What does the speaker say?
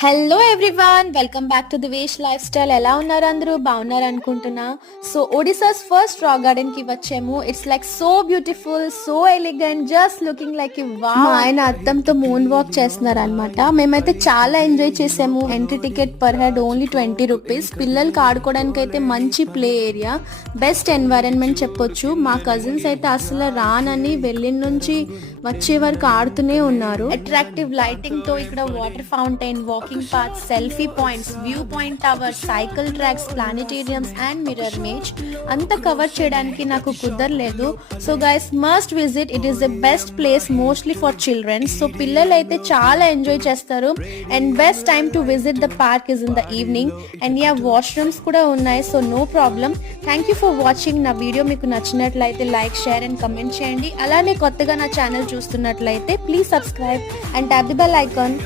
Hello everyone, welcome back to the Vesh lifestyle. ఎలా ఉన్నారు? అందరూ బాగున్నారు అనుకుంటున్నా. So Odisha's first rock garden కి వచ్చాము. It's like so beautiful, so elegant, just looking like మా ఆయన అద్దంతో మూన్ వాక్ చేస్తున్నారు అనమాట. మేమైతే చాలా ఎంజాయ్ చేసాము. Entry ticket per head only 20 rupees. పిల్లలకి ఆడుకోవడానికి అయితే మంచి ప్లే ఏరియా, బెస్ట్ ఎన్వైరన్మెంట్ చెప్పొచ్చు. మా కజిన్స్ అయితే అసలు రానని వెళ్ళిన నుంచి వచ్చే వరకు ఆడుతూనే ఉన్నారు. అట్రాక్టివ్ లైటింగ్ తో ఇక్కడ water fountain, walking path, selfie points, view point tower, cycle tracks, planetariums and mirror maze అంతా కవర్ చేయడానికి నాకు కుదరలేదు. So guys must visit, it is the best place mostly for children. So పిల్లలు అయితే చాలా enjoy చేస్తారు. And best time to visit the park is in the evening. And yeah, washrooms కూడా ఉన్నాయి, so no problem. Thank you for watching. నా video మీకు నచ్చినట్లయితే like, share and comment చేయండి. అలానే కొత్తగా నా ఛానల్ చూస్తున్నట్లయితే please subscribe and tap the bell icon.